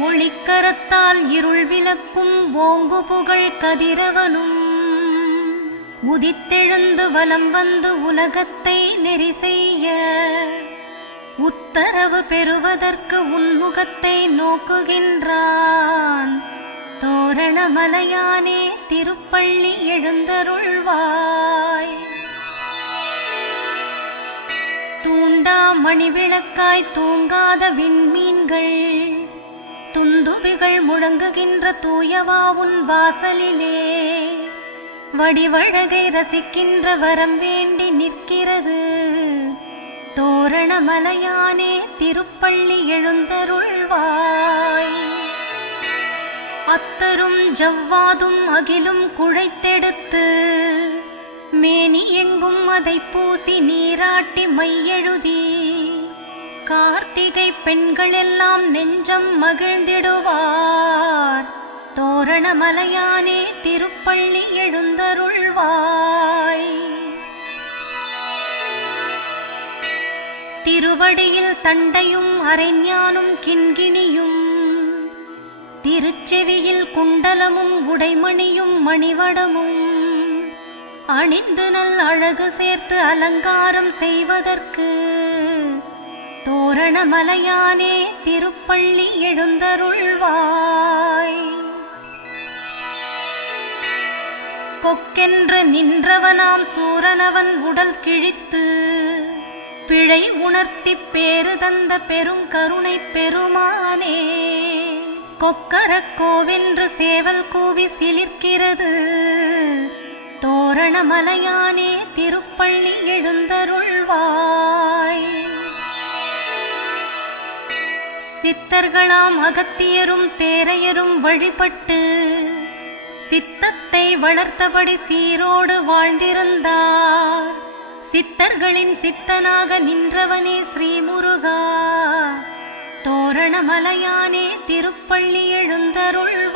மொழிக்கரத்தால் இருள் விளக்கும் ஓங்கு புகழ் கதிரவனும். உதித்தெழுந்து வலம் வந்து உலகத்தை நெறி செய்ய உத்தரவு பெறுவதற்கு உன்முகத்தை நோக்குகின்றான். தோரணமலையானே திருப்பள்ளி எழுந்தருள்வாய். தூண்டா மணி விளக்காய் தூங்காத விண்மீன்கள் துந்துபிகள் முழங்குகின்ற தூயவா உன் வாசலிலே. வடிவழகை ரசிக்கின்ற வரம் வேண்டி நிற்கிறது. பூரணமலையானே திருப்பள்ளி எழுந்தருள்வாய். அத்தரும் ஜவ்வாதும் அகிலும் குழைத்தெடுத்து மேனி எங்கும் அதை பூசி நீராட்டி மையெழுதி கார்த்திகை பெண்கள் எல்லாம் நெஞ்சம் மகிழ்ந்திடுவார். தோரணமலையானே திருப்பள்ளி எழுந்தருள்வாய். திருவடியில் தண்டையும் அரைஞானும் கிண்கிணியும் திருச்செவியில் குண்டலமும் உடைமணியும் மணிவடமும் அணிந்து நல் அழகு சேர்த்து அலங்காரம் செய்வதற்கு தோரணமலையானே திருப்பள்ளி எழுந்தருள்வாய். கொக்கென்று நின்றவனாம் சூரனவன் உடல் கிழித்து பிழை உணர்த்தி பேறு தந்த பெருங்கருணை பெருமானே. கொக்கரக்கோவென்று சேவல் கூவி சிலிர்க்கிறது. தோரணமலையானே திருப்பள்ளி எழுந்தருள்வாய். சித்தர்களாம் அகத்தியரும் தேரையரும் வழிபட்டு சித்தத்தை வளர்த்தபடி சீரோடு வாழ்ந்திருந்தார். சித்தர்களின் சித்தனாக நின்றவனே ஸ்ரீமுருகா. தோரணமலையானே திருப்பள்ளி எழுந்தருள்வாய்.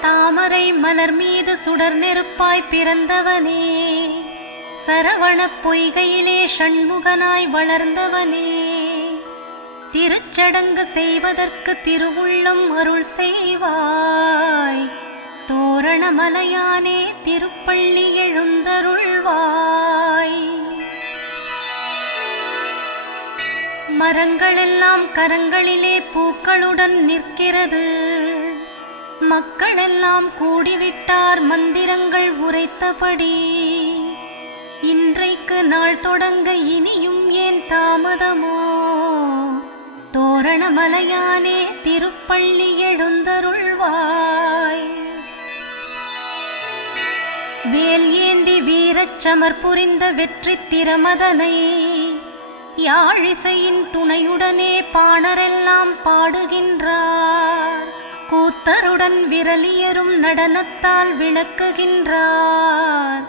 தாமரை மலர் மீது சுடர் நெருப்பாய் பிறந்தவனே. சரவணப் பொய்கையிலே ஷண்முகனாய் வளர்ந்தவனே. திருச்சடங்கு செய்வதற்கு திருவுள்ளம் அருள் செய்வார் தோரணமலையானே திருப்பள்ளி எழுந்தருள்வாய். மரங்களெல்லாம் கரங்களிலே பூக்களுடன் நிற்கிறது. மக்களெல்லாம் கூடிவிட்டார் மந்திரங்கள் உரைத்தபடி. இன்றைக்கு நாள் தொடங்க இனியும் ஏன் தாமதமோ? தோரணமலையானே திருப்பள்ளி எழுந்தருள்வாய். வேல் ஏந்தி வீரச்சமர் புரிந்த வெற்றி திறமதனை யாழிசையின் துணையுடனே பாணரெல்லாம் பாடுகின்றார். கூத்தருடன் விரலியரும் நடனத்தால் விளக்குகின்றார்.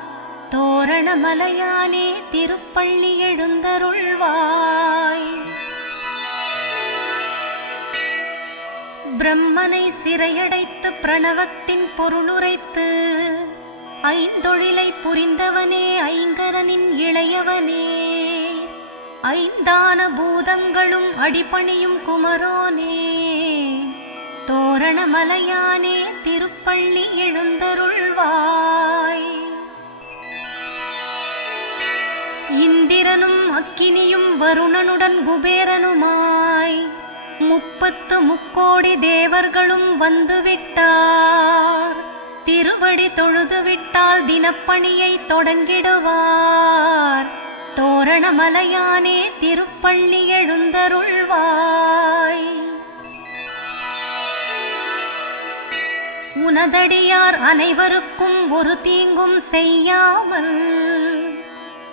தோரணமலையானே திருப்பள்ளி எழுந்தருள்வாய். பிரம்மனை சிறையடைத்து பிரணவத்தின் பொருளுரைத்து ஐந்தொழிலை புரிந்தவனே ஐங்கரனின் இளையவனே. ஐந்தான பூதங்களும் அடிபணியும் குமரோனே. தோரணமலையானே திருப்பள்ளி எழுந்தருள்வாய். இந்திரனும் அக்கினியும் வருணனுடன் குபேரனுமாய். முப்பத்து முக்கோடி தேவர்களும் வந்துவிட்டார். திருவடி தொழுதுவிட்டால் தினப்பணியை தொடங்கிடுவார். தோரணமலையானே திருப்பள்ளி எழுந்தருள்வாய். உனதடியார் அனைவருக்கும் ஒரு தீங்கும் செய்யாமல்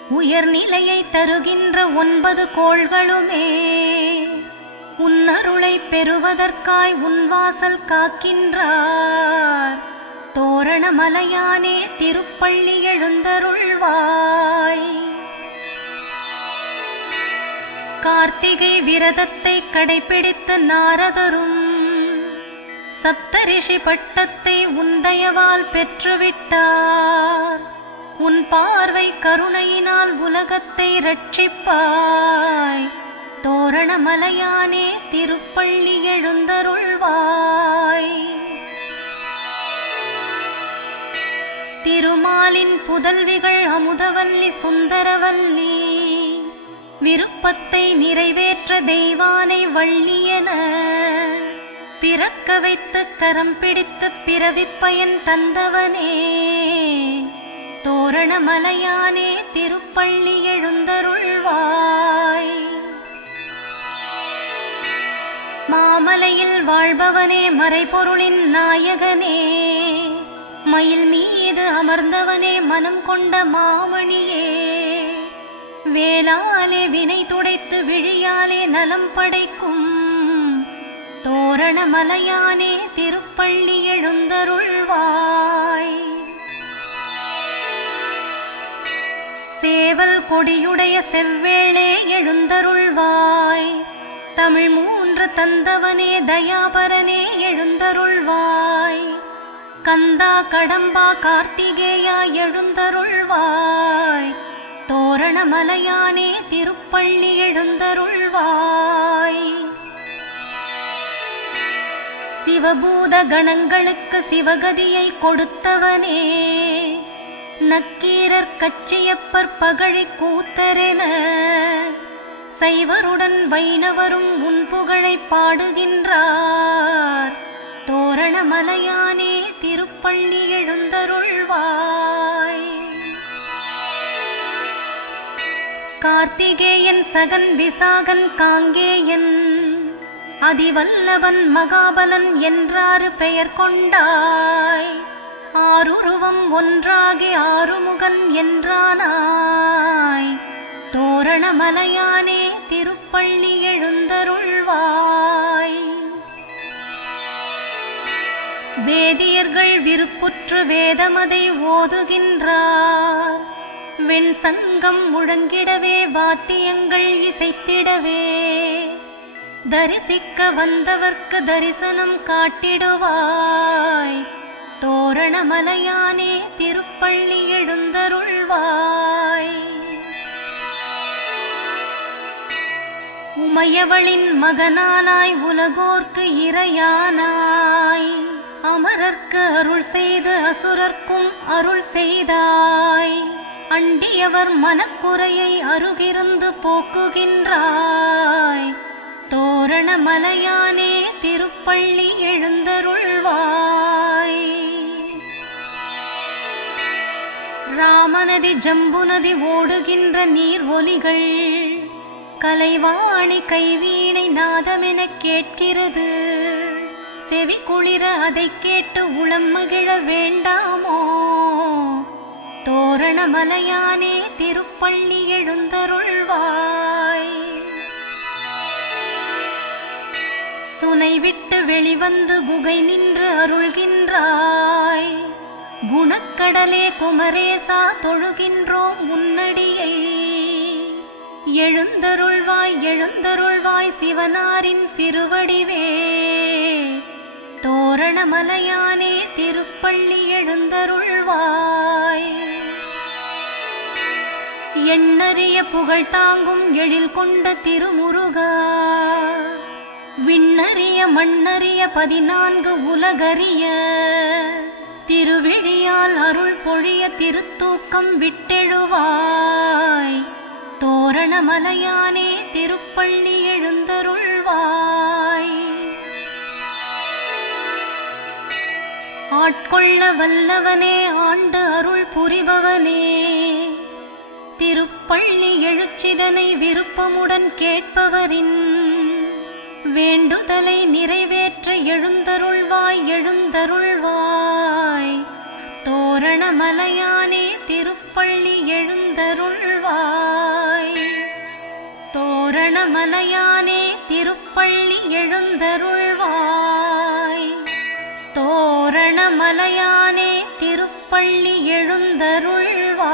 உயர்நிலையை தருகின்ற ஒன்பது கோள்களுமே உன்னருளை பெறுவதற்காய் உன் வாசல் காக்கின்றார். தோரணமலையானே திருப்பள்ளி எழுந்தருள்வாய். கார்த்திகை விரதத்தை கடைபிடித்த நாரதரும் சப்தரிஷி பட்டத்தை உந்தயவால் பெற்றுவிட்டார். உன் பார்வை கருணையினால் உலகத்தை ரட்சிப்பாய். தோரணமலையானே திருப்பள்ளி எழுந்தருள்வாய். திருமாலின் புதல்விகள் அமுதவல்லி சுந்தரவல்லி. விருப்பத்தை நிறைவேற்ற தெய்வானை வள்ளியன. பிறக்க வைத்து கரம் பிடித்து பிறவிப் பயன் தந்தவனே. தோரணமலையானே திருப்பள்ளி எழுந்தருள்வாய். மாமலையில் வாழ்பவனே மறைபொருளின் நாயகனே. மயில் மீது அமர்ந்தவனே மனம் கொண்ட மாமணியே. வேளாலே வினை துடைத்து விழியாலே நலம் படைக்கும் தோரணமலையானே திருப்பள்ளி எழுந்தருள்வாய். சேவல் கொடியுடைய செவ்வேளே எழுந்தருள்வாய். தமிழ் மூன்று தந்தவனே தயாபரனே எழுந்தருள்வாய். கந்தா கடம்பா கார்த்திகேயா எழுந்தருள்வாய். தோரணமலையானே திருப்பள்ளி எழுந்தருள்வாய். சிவபூத கணங்களுக்கு சிவகதியை கொடுத்தவனே. நக்கீரர் கச்சியப்பர் பகழி கூத்தரென. சைவருடன் வைணவரும் உன் புகழை பாடுகின்றார். தோரணமலையானே திருப்பள்ளி எழுந்தருள்வாய். கார்த்திகேயன் சகன் விசாகன் காங்கேயன் அதிவல்லவன் மகாபலன் என்றாறு பெயர் கொண்டாய். ஆருருவம் ஒன்றாகி ஆறுமுகன் என்றானாய். தோரணமலையானே திருப்பள்ளி எழுந்தருள்வாய். வேதியர்கள் விருப்புற்று வேதமதை ஓதுகின்றார். வெண் சங்கம் முழங்கிடவே வாத்தியங்கள் இசைத்திடவே. தரிசிக்க வந்தவர்க்கு தரிசனம் காட்டிடுவாய். தோரணமலையானே திருப்பள்ளி எழுந்தருள்வாய். உமையவளின் மகனானாய் உலகோர்க்கு இறையானாய் அமரர்க்கு அருள் செய்து அசுரர்க்கும் அருள் செய்தாய். அண்டியவர் மனக்குறையை அருகிருந்து போக்குகின்றாய். தோரண மலையானே திருப்பள்ளி எழுந்தருள்வாய். ராமநதி ஜம்பு நதி ஓடுகின்ற நீர் ஒலிகள் கலைவாணி கைவீணை நாதமென கேட்கிறது. செவி குளிர அதை கேட்டு உளம் மகிழ வேண்டாமோ? தோரணமலையானே திருப்பள்ளி எழுந்தருள்வாய். சுனை விட்டு வெளிவந்து குகை நின்று அருள்கின்றாய். குணக்கடலே குமரேசா தொழுகின்றோம் உன்னடியை. எழுந்தருள்வாய் எழுந்தருள்வாய் சிவனாரின் சிறுவடிவே. தோரணமலையானே திருப்பள்ளி எழுந்தருள்வாய். எண்ணறிய புகழ் தாங்கும் எழில் கொண்ட திருமுருகா. விண்ணறிய மண்ணறிய பதினான்கு உலகறிய. திருவிழியால் அருள் பொழிய திருத்தூக்கம் விட்டெழுவாய். தோரணமலையானே திருப்பள்ளி எழுந்தருள் ஆட்கொள்ள வல்லவனே ஆண்டு அருள் புரிபவனே. திருப்பள்ளி எழுச்சிதனை விருப்பமுடன் கேட்பவரின் வேண்டுதலை நிறைவேற்ற எழுந்தருள்வாய் எழுந்தருள்வாய். தோரணமலையானே திருப்பள்ளி எழுந்தருள்வாய். தோரணமலையானே திருப்பள்ளி எழுந்தருள்வாய். தோரணமலையானே திருப்பள்ளி எழுந்தருள்வா